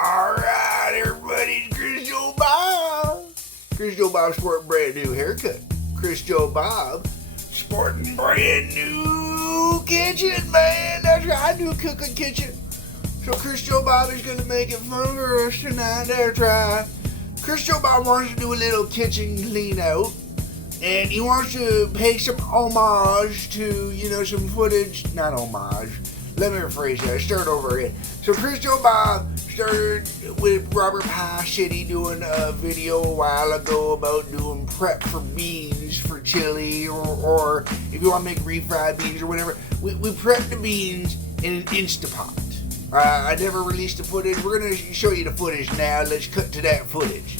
Alright, everybody, it's Chris Joe Bob. Chris Joe Bob sporting brand new haircut. Chris Joe Bob sporting brand new kitchen, man. That's right, I do cooking kitchen. So Chris Joe Bob is going to make it fun for us tonight. That's right. Chris Joe Bob wants to do a little kitchen clean out. And he wants to pay some homage to, some footage. Not homage. Let me rephrase that. Start over again. So Chris Joe Bob started with Robert Pisemitty doing a video a while ago about doing prep for beans for chili, or if you want to make refried beans or whatever. We prep the beans in an Instapot. I never released the footage. We're going to show you the footage now. Let's cut to that footage.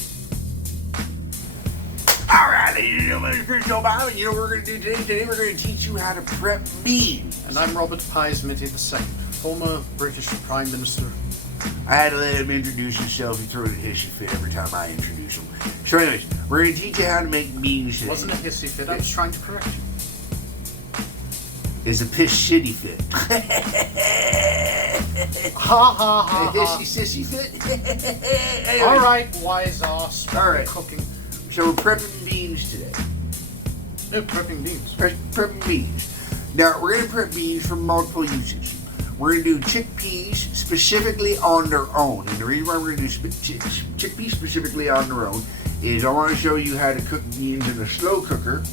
Alright, ladies and gentlemen, it's Chris Joe Bob, and you know what we're going to do today? Today we're going to teach you how to prep beans. And I'm Robert Pisemitty II, former British Prime Minister. I had to let him introduce himself. He throws a hissy fit every time I introduce him. So anyways, we're going to teach you how to make beans today. It wasn't a hissy fit, I was trying to correct you. It's a piss shitty fit. Ha ha ha. A hissy sissy fit? Anyways. Alright, wise ass. Alright. Cooking. So we're prepping beans today. No, prepping beans. Prepping beans. Now, we're going to prep beans for multiple uses. We're going to do chickpeas specifically on their own. And the reason why we're going to do chickpeas specifically on their own is I want to show you how to cook beans in a slow cooker.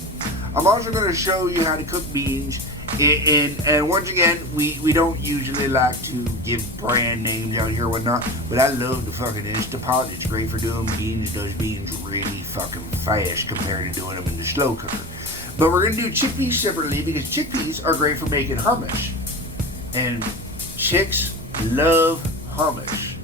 I'm also going to show you how to cook beans and once again, we don't usually like to give brand names out here or whatnot, but I love the fucking Instapot. It's great for doing beans. It does beans really fucking fast compared to doing them in the slow cooker. But we're going to do chickpeas separately because chickpeas are great for making hummus. And chicks love hummus.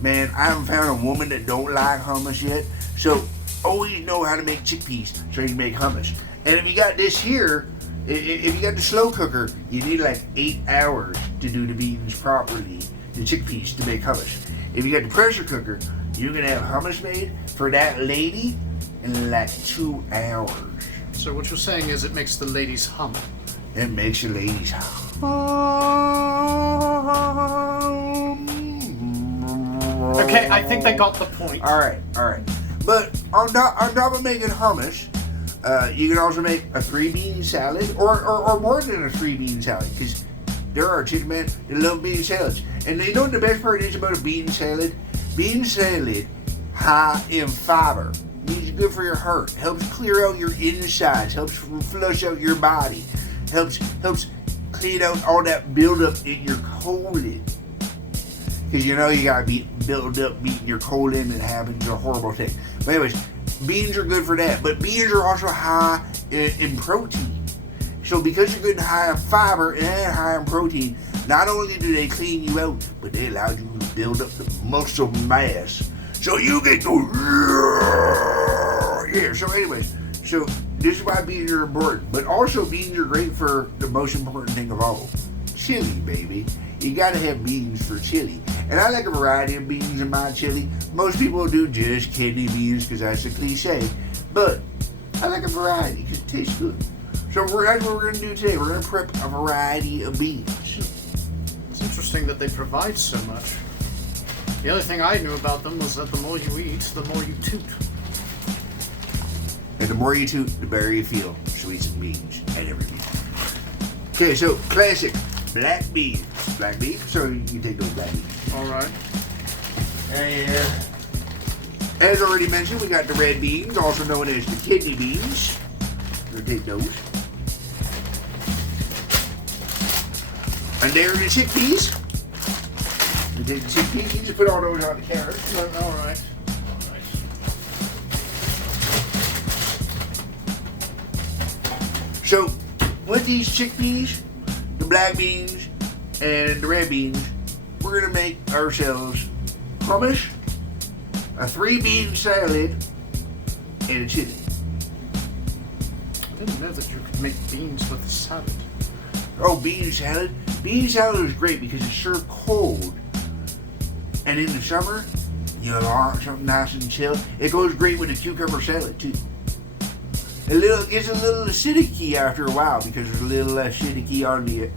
Man, I haven't found a woman that don't like hummus yet. So always know how to make chickpeas so you can make hummus. And if you got this here, if you got the slow cooker, you need like 8 hours to do the beans properly, the chickpeas to make hummus. If you got the pressure cooker, you can have hummus made for that lady in like 2 hours. So what you're saying is it makes the ladies hum. It makes the ladies hum. Okay, I think they got the point. Alright. But on top of making hummus, you can also make a 3-bean salad, or more than a 3-bean salad, because there are chicken men that love bean salads. And you know what the best part is about a bean salad? Bean salad, high in fiber, means good for your heart, helps clear out your insides, helps flush out your body, helps clean out all that buildup in your colon. Because you gotta be built up, beating your colon, and having a horrible thing. But anyways, beans are good for that, but beans are also high in protein. So because you're good and high in fiber and high in protein, not only do they clean you out, but they allow you to build up the muscle mass. So you get to, so anyways, so this is why beans are important. But also beans are great for the most important thing of all, chili, baby. You gotta have beans for chili. And I like a variety of beans in my chili. Most people do just kidney beans because that's a cliche. But I like a variety because it tastes good. So that's what we're going to do today. We're going to prep a variety of beans. It's interesting that they provide so much. The other thing I knew about them was that the more you eat, the more you toot. And the more you toot, the better you feel. So eat some beans at every meal. Okay, so classic black beans. Black beans? So you can take those black beans. Alright. And as already mentioned, we got the red beans, also known as the kidney beans. We'll take those. And there are the chickpeas. We take the chickpeas. You just put all those on the counter. Alright. So, with these chickpeas, the black beans, and the red beans, we're going to make ourselves hummus, a 3-bean salad, and a chili. I didn't know that you could make beans with a salad. Oh, bean salad? Bean salad is great because it's served cold. And in the summer, you want something nice and chill. It goes great with a cucumber salad, too. It gets a little acidic after a while because there's a little acidic on the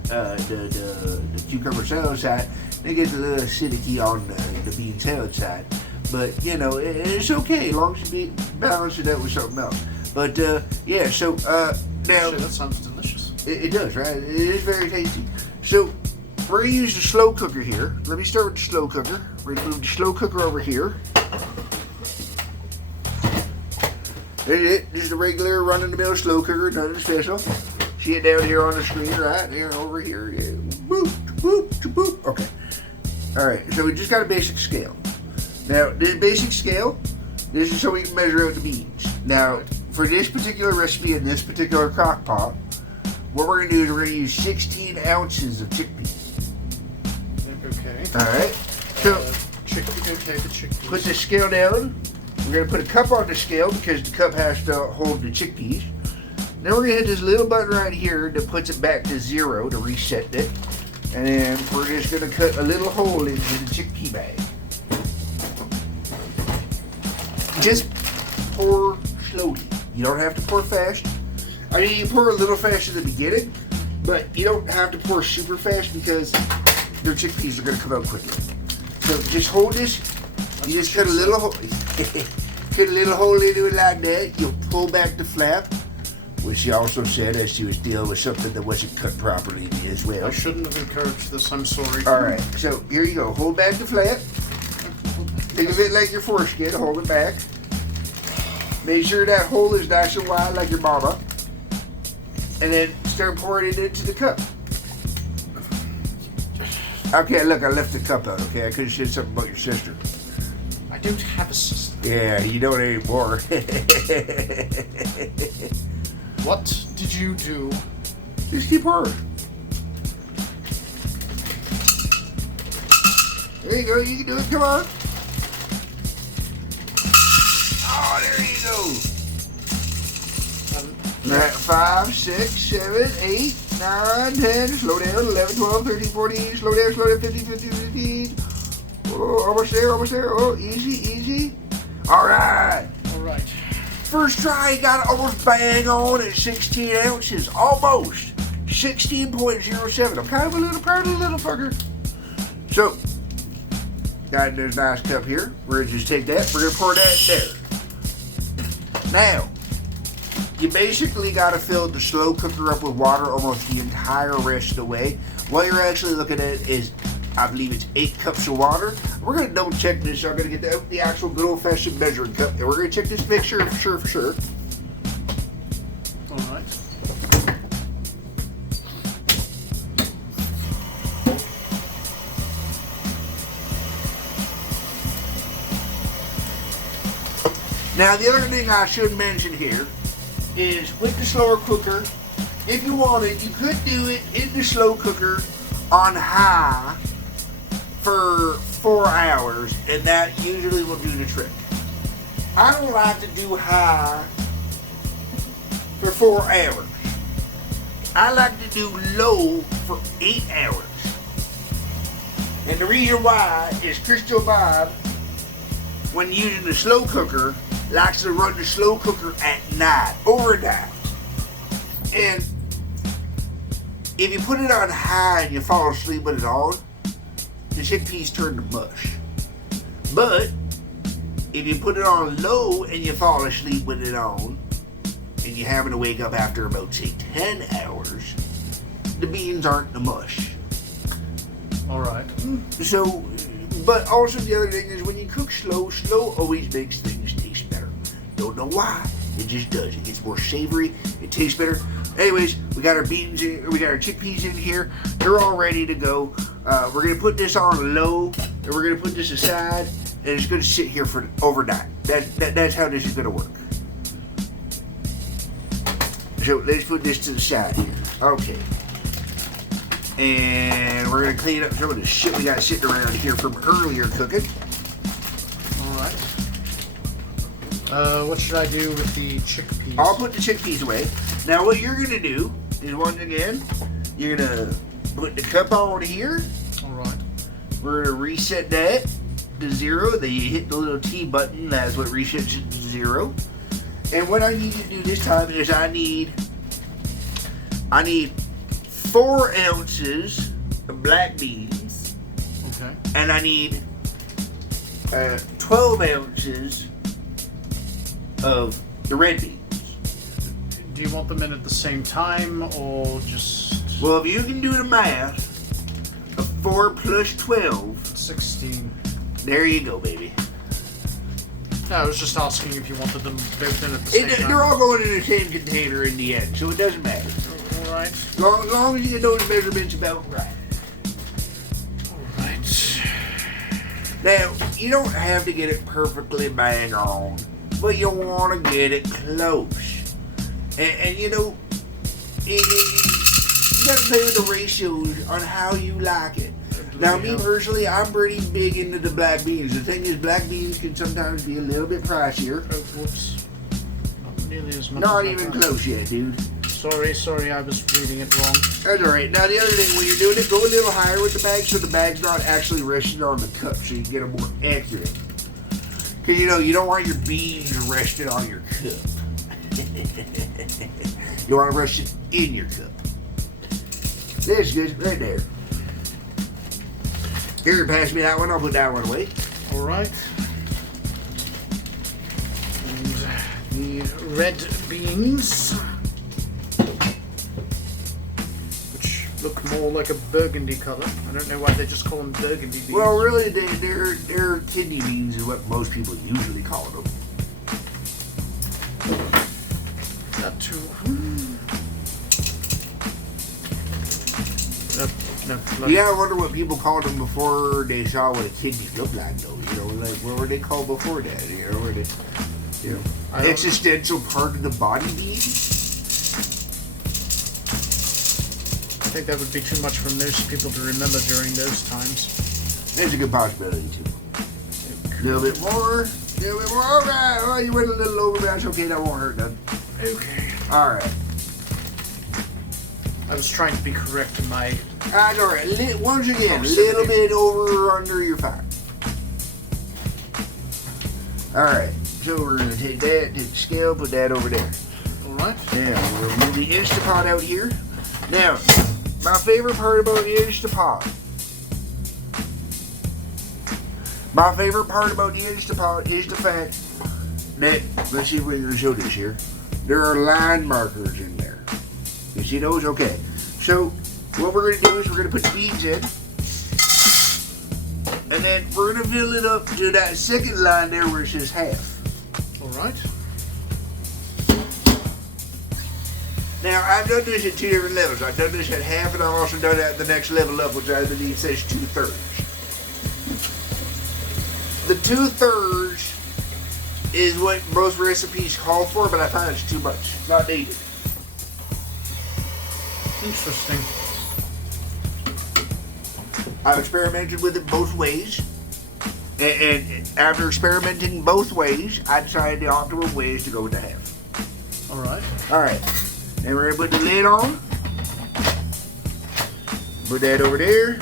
cucumber salad side It gets a little acidity on the bean salad side. But, you know, it's okay as long as you balance it out with something else. But, yeah, so, now... Shit, that sounds delicious. It does, right? It is very tasty. So, we're going to use the slow cooker here. Let me start with the slow cooker. We're going to move the slow cooker over here. There's it. Just a regular run-of-the-mill slow cooker, nothing special. See it down here on the screen, right? Here, over here. Yeah. Boop, boop, boop. Okay. Alright, so we just got a basic scale. Now, this basic scale, this is so we can measure out the beans. Now, for this particular recipe in this particular crock pot, what we're going to do is we're going to use 16 ounces of chickpeas. Okay. Alright, so the chickpeas. put the scale down. We're going to put a cup on the scale because the cup has to hold the chickpeas. Then we're going to hit this little button right here that puts it back to 0 to reset it. And then we're just going to cut a little hole into the chickpea bag. Just pour slowly. You don't have to pour fast. I mean, you pour a little fast in the beginning, but you don't have to pour super fast because your chickpeas are going to come out quickly. So just hold this. You just cut a little hole. Cut a little hole into it like that. You'll pull back the flap, which she also said as she was dealing with something that wasn't cut properly as well. I shouldn't have encouraged this. I'm sorry. All right. So here you go. Hold back the flap. Think of it like your foreskin. Hold it back. Make sure that hole is nice and wide like your mama. And then start pouring it into the cup. Okay, look, I left the cup out, okay? I could have said something about your sister. I don't have a sister. Yeah, you don't anymore. What did you do? Just keep pouring. There you go, you can do it, come on. Oh, there you go. 5, 6, 7, 8, 9, 10, slow down, 11, 12, 13, 14, slow down, 15, 15. Oh, almost there, oh, easy. All right. First try, got it almost bang on at 16 ounces, almost, 16.07. I'm kind of a little proud of the little fucker. So, got this nice cup here, we're going to just take that, we're going to pour that in there. Now, you basically got to fill the slow cooker up with water almost the entire rest of the way. What you're actually looking at is, I believe it's 8 cups of water. We're going to double check this. So I'm going to get the actual good old fashioned measuring cup. And we're going to check this to make sure for sure. All right. Now, the other thing I should mention here is with the slower cooker, if you wanted, you could do it in the slow cooker on high for 4 hours, and that usually will do the trick. I don't like to do high for 4 hours. I like to do low for 8 hours. And the reason why is Crystal Bob, when using the slow cooker, likes to run the slow cooker at night, overnight. And if you put it on high and you fall asleep with it on, the chickpeas turn to mush. But if you put it on low and you fall asleep with it on, and you happen to wake up after about, say, 10 hours, the beans aren't the mush. All right. So, but also the other thing is when you cook slow always makes things taste better. Don't know why. It just does. It gets more savory. It tastes better. Anyways, we got our beans in, we got our chickpeas in here. They're all ready to go. We're gonna put this on low, and we're gonna put this aside, and it's gonna sit here for overnight. That's how this is gonna work. So let's put this to the side here. Okay. And we're gonna clean up some of the shit we got sitting around here from earlier cooking. All right. What should I do with the chickpeas? I'll put the chickpeas away. Now what you're gonna do is once again, you're gonna put the cup on here. All right. We're gonna reset that to 0. Then you hit the little T button. That's what resets it to 0. And what I need to do this time is I need 4 ounces of black beans. and I need 12 ounces of the red beans. Do you want them in at the same time, or just... Well, if you can do the math of 4 plus 12... 16. There you go, baby. No, I was just asking if you wanted them both in at the same time. They're all going in the same container in the end, so it doesn't matter. Alright. As long as you get those measurements about right. Alright. Now, you don't have to get it perfectly bang on, but you want to get it close. And you know, you got to play with the ratios on how you like it. Now, me personally, I'm pretty big into the black beans. The thing is, black beans can sometimes be a little bit pricier. Oh, whoops. Not nearly as much Not as even I thought. close yet, dude. Sorry, I was reading it wrong. That's alright. Now, the other thing, when you're doing it, go a little higher with the bag so the bag's not actually resting on the cup so you can get them more accurate. Because, you know, you don't want your beans resting on your cup. You want to rest it in your cup. There's good, right there. Here, pass me that one. I'll put that one away. Alright. And the red beans, which look more like a burgundy color. I don't know why they just call them burgundy beans. Well, really, they're kidney beans is what most people usually call them. That too. No. Yeah, I wonder what people called them before they saw what a kidney looked like, though. You know, like, what were they called before that? You know, were they, existential part of the body being? I think that would be too much for most people to remember during those times. There's a good possibility, too. A little bit more. All right. Oh, you went a little over, but that's okay. That won't hurt none. Okay. All right. I was trying to be correct in my... That's all right. Once again, a little bit over or under your fire. All right. So we're going to take that, take the scale, put that over there. All right. Now, we'll move the Instapot out here. Now, my favorite part about the Instapot. My favorite part about the Instapot is the fact that, let's see if we can show this here. There are line markers in there. You see those? Okay. So, what we're going to do is we're going to put the beans in. And then we're going to fill it up to that second line there where it says half. Alright. Now, I've done this at 2 different levels. I've done this at half, and I've also done it at the next level up, which I believe says 2/3. The 2/3 is what most recipes call for, but I find it's too much. Not needed. Interesting. I've experimented with it both ways. And after experimenting both ways, I decided the optimal way is to go with the half. Alright. Alright. Then we're going to put the lid on. Put that over there.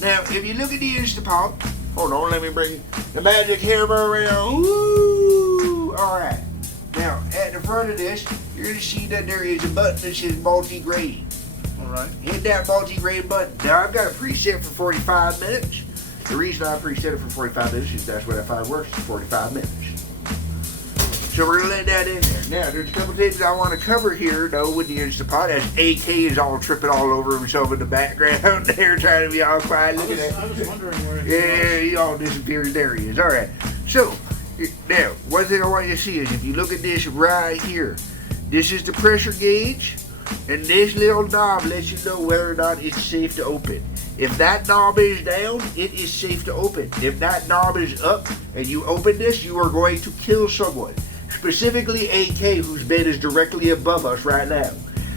Now, if you look at the Instapot, hold on, let me bring the magic hammer around. Woo! Alright. Now, at the front of this, you're going to see that there is a button that says multi-grade. Alright. Hit that multi-grade button. Now, I've got it preset for 45 minutes. The reason I preset it for 45 minutes is that's what I find works, 45 minutes. So we're going to let that in there. Now, there's a couple things I want to cover here, though, with the Instapot, as AK is all tripping all over himself in the background there, trying to be all quiet. Look at that. I was wondering where he Yeah, was. he all disappeared. There he is. All right. So, now, one thing I want you to see is if you look at this right here, this is the pressure gauge, and this little knob lets you know whether or not it's safe to open. If that knob is down, it is safe to open. If that knob is up and you open this, you are going to kill someone. Specifically AK, whose bed is directly above us right now.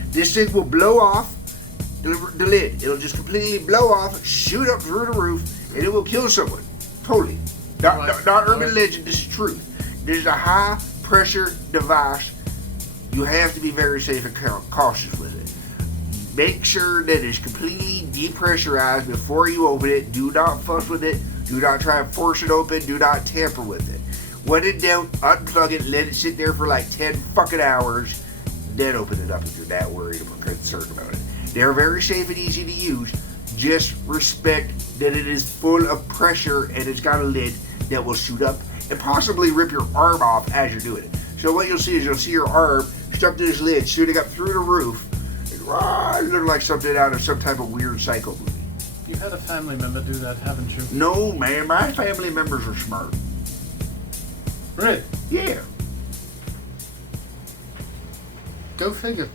This thing will blow off the lid. It'll just completely blow off, shoot up through the roof, and it will kill someone. Totally. Not urban legend, this is truth. This is a high pressure device. You have to be very safe and cautious with it. Make sure that it's completely depressurized before you open it. Do not fuss with it. Do not try and force it open. Do not tamper with it. When in doubt, unplug it, let it sit there for like 10 fucking hours, then open it up if you're that worried or concerned about it. They're very safe and easy to use. Just respect that it is full of pressure and it's got a lid that will shoot up and possibly rip your arm off as you're doing it. So what you'll see is you'll see your arm stuck to this lid shooting up through the roof. It looked like something out of some type of weird psycho movie. You had a family member do that, haven't you? No, man, my family members are smart. Really? Yeah. Go figure.